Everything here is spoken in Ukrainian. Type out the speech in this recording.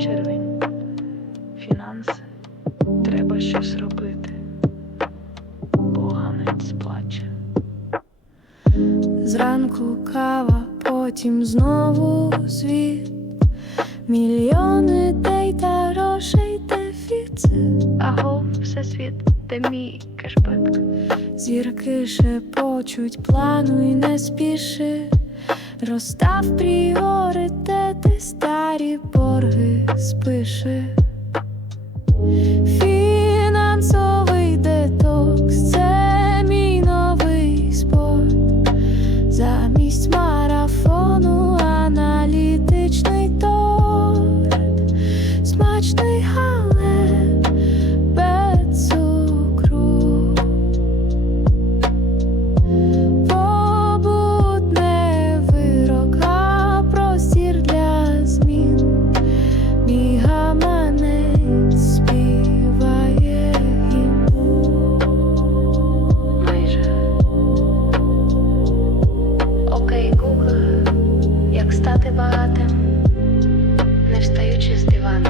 червень, фінанси треба щось робити, поганець плаче. Зранку кава, потім знову світ, мільйони дей та грошей дефіцит. Аго, всесвіт, де мій кешбек. Зірки шепочуть, плануй, не спіши. Розстав пріоритети старі борги стати багатим, не встаючи з дивану.